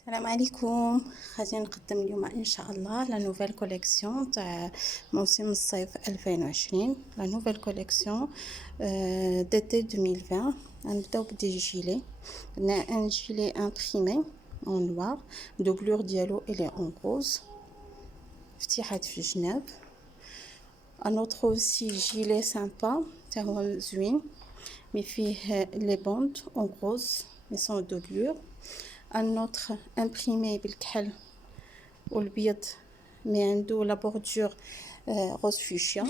السلام عليكم. غادي نقدم اليوم ان شاء الله لا نوفيل كوليكسيون تاع موسم الصيف 2020. لا نوفيل كوليكسيون d'été 2020. غنبداو بدي جيلي. عندنا ان جيلي امبريمي en noir, doublure ديالو elle est en rose, فتيحات في الجناب. un autre aussi gilet sympa تاع هو زوين مي فيه les bandes en rose mais sans doublure. un autre imprimé بالكحل والبيض مي عنده لا بوردور روز فوشيا.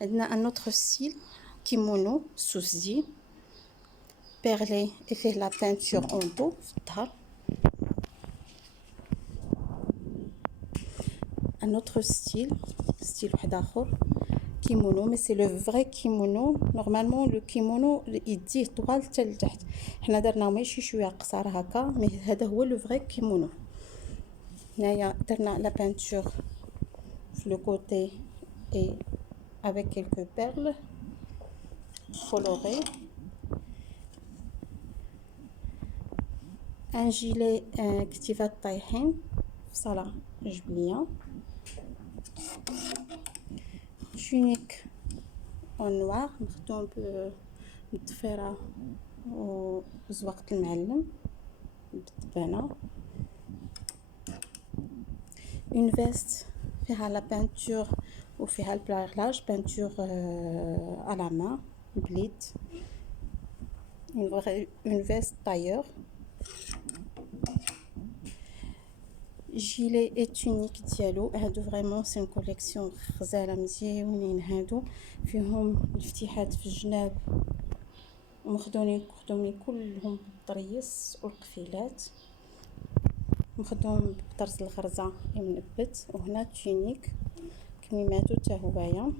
عندنا un autre style كيمونو سوسدي بيرلي فيه لا بانتور en dos في الظهر. un autre style واحد اخر كيمونو مي سي لو فري كيمونو. نورمالمون لو كيمونو يديه طوال حتى لتحت، حنا درناه ماشي شويه قصار هكا، مي هذا هو لو فري كيمونو. هنايا درنا لا بانتور في لو كوتي اي avec quelques perles colorées. un gilet كتيفات طايحين في صالة جبلية. تونيك en noir مخدوم بالضفيرة وزواقة المعلم بالدبانة. une veste فيها لا بانتور وفيها البلاغلاج بانتور على ما بليد. une veste tailleur. gilet et tunique ديالو هادو فريمون سي اون كوليكسيون غزاله مزيانين. هادو فيهم الفتيحات في الجناب ومخدومين كلهم بالطريس والقفيلات، مخدوم بطرز الغرزه منبت. وهنا تونيك كميماتو حتى هوايا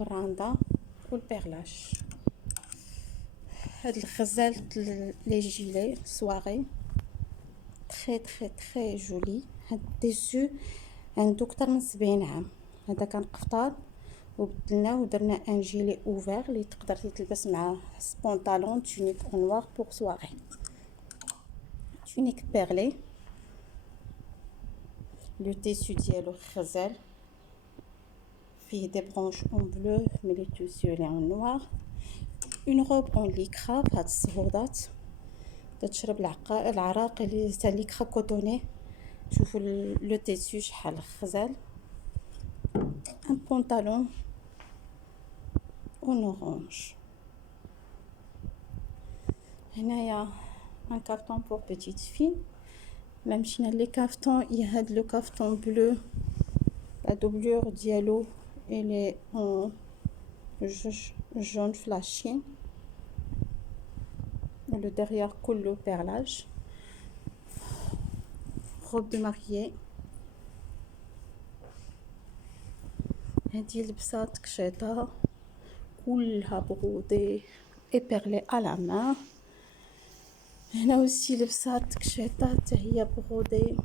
براندا والبيرلاش. هاد الغزال لي جيلي سواغي très très très joli. هاد التيسو عنده اكثر من 70 عام. هذا كان قفطان وبدلناه ودرنا ان جيلي اوفر اللي تقدر تلبس مع بونطالون تونيك اون نوار بور سواري. تونيك بيرلي لو تيسو ديالو غزال فيه دي برونش اون بلو مي لي تيسو لي اون نوار. اون روب اون ليكرا في هاد الصهودات تشرب العراق اللي تاع ليكرا كوتوني. شوفوا لو تيسو شحال غزال. ان بونطالون اون اورانج. هنايا ان كارطون بور بيتيت في. لا مشينا لي كافتون يا هاد لو كافتون بلو لا دوبلور ديالو الي اون جون فلاشين le derrière كله perlage. robe de mariée هذه لبسات كشيطة كلها برودي éperlé à la main. هنا aussi لبسات كشيطة حتى هي برودي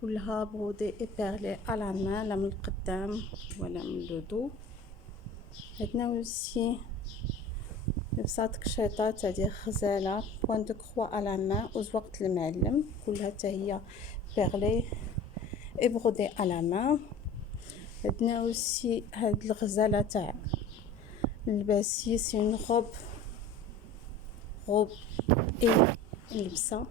كلها برودي éperlé à la main، لا من القدام ولا من لودو. عندنا aussi لبسات كشيطة تاع غزالة بوان دو كروا على ما وزواقة المعلم كلها حتى هي بيرلي اي برودي على ما. عندنا اوسي هاد الغزالة تاع الباسي سي اون روب اي لبسة.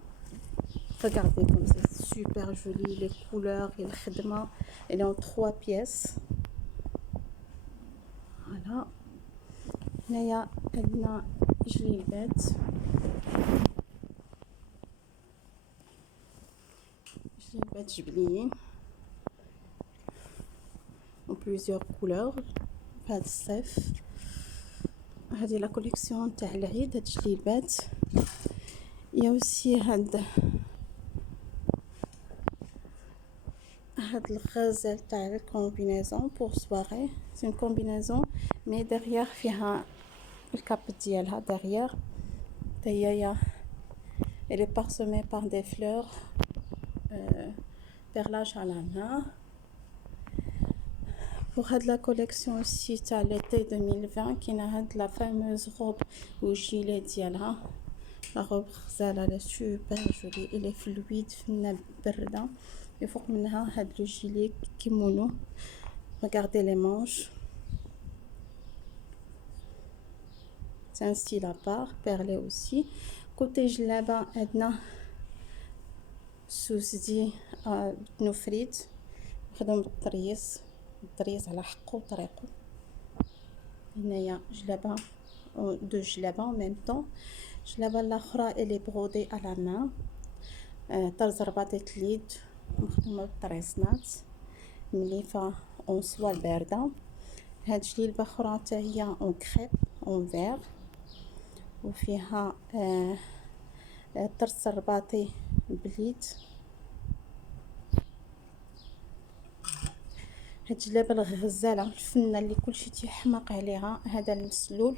regardez comme c'est super joli les couleurs et الخدمة elle est en 3 pièces. voilà. هنايا عندنا جليبات جبليين en plusieurs couleurs في هاد الصيف. هذه لا كوليكسيون تاع العيد. هاد جليبات يا اوسي هاد الغزال تاع الكومبينيزون بور سواري سي اون كومبينيزون مي ديغيير فيها الكاب ديالها ديغيير تاهي elle est parsemée par des fleurs perlage à la main Pour la collection aussi تاع l'été 2020 كاينه هاد la fameuse robe والجيلي ديالها. La robe غزاله elle est super jolie, elle est fluide فينا برده. يفوق منها هاد لو جيلي كيمونو. Regardez les manches. C'est un style à part, perlé aussi. Côté جلابه عندنا سوسدي بنفريد مخدوم بالطريس على حقه وطريقه. هنايا جلابه دو جلابه en même temps. جلابه الاخرى اللي برودي على main. طرز رباطة اليد مخدومه بالطريسنات مليفه اون سوا بارده. هاد جليبه اخرى حتى هي اون كريب اون فير وفيها طرز رباطي باليد. هاد الجلابه الغزاله الفنه اللي كلشي تيحماق عليها. هذا المسلول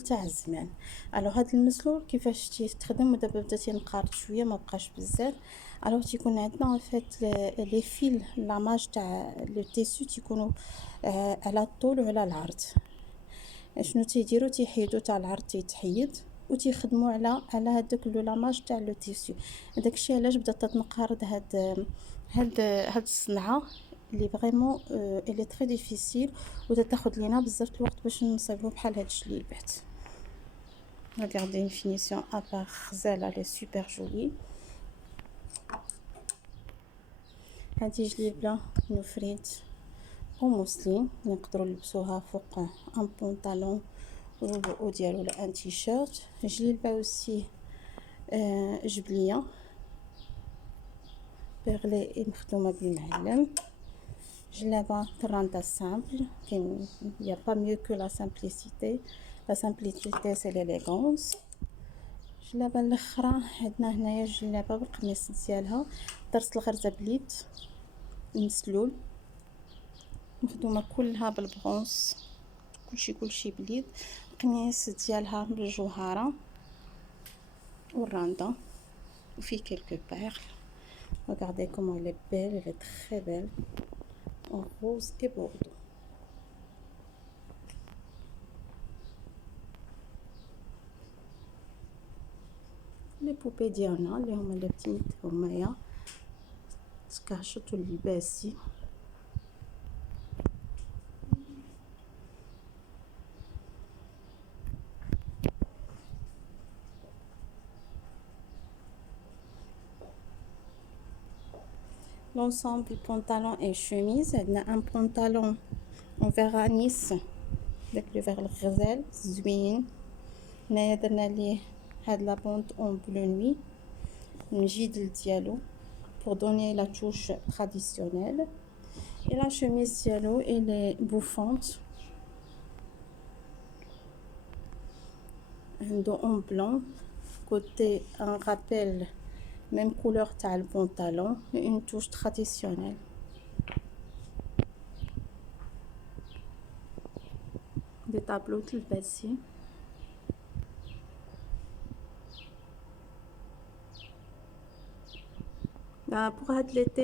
تاع الزمان. الو هذا المسلول كيفاش تيخدم ودابا بدا تينقارض شويه ما بقاش بزاف. الو تيكون عندنا فات لي فيل لاماج تاع لو تيسو تيكونوا على الطول وعلى العرض. شنو تيديروا تيحيدوا تاع العرض تيتحيد وتيخدموا على هذاك لو لاماج تاع لو تيسو. داكشي علاش بدات تنقرض هاد الصنعه اللي فريمون اللي تري ديفيسيل وتاخذ لينا بزاف الوقت باش نصايبو بحال هاد الجليبات. Regardez une finition à part غزاله elle est super jolie. هادي جليبه نفريد وموسلين نقدروا نلبسوها فوق ان بونطالون وديالو ولا ان تيشيرت. جليبه اوسي جبليه بيرلي مخدومه بالمعلم. جلابه تراندا سامبل كاين يا با ميو كو لا سامبليسيتي. لا سامبليسيتي سي ليليغونس. جلابه الاخرى عندنا هنايا جلابه بالقميص ديالها درت الغرزه باليد مسلول مخدومه كلها بالبرونس كلشي باليد. القميص ديالها بالجوهره والراندا وفي كيلكو بيرل. Regardez comment elle est belle, elle est très belle en rose et bordeaux. Les poupées ديالنا اللي هما لابسين همايا تكاشطوا اللباسي. L'ensemble du pantalon et chemise. عندنا un pantalon en vert anis avec le vert الغزال زوين. هنايا درنا ليه هاد لا بونط en bleu nuit الجدل ديالو pour donner la touche traditionnelle. Et la chemise diallo elle est bouffante en blanc côté un rappel même couleur تاع le pantalon une touche traditionnelle. des tableaux تلبسي. Pour l'été,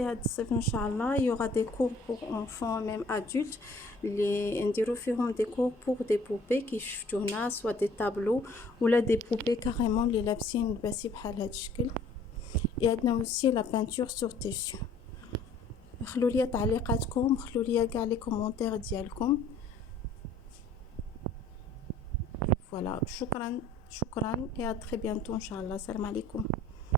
Inch'Allah, il y aura des cours pour enfants, même adultes. Les individus des cours pour des poupées qui sont soit des tableaux ou là des poupées carrément les labsines باسي بحال هاد الشكل. Il y a aussi la peinture sur tissu. خلوا لي تعليقاتكم, خلوا لي كاع لي كومونتير ديالكم. Voilà, شكرا et à très bientôt Inch'Allah. Salam alaikum.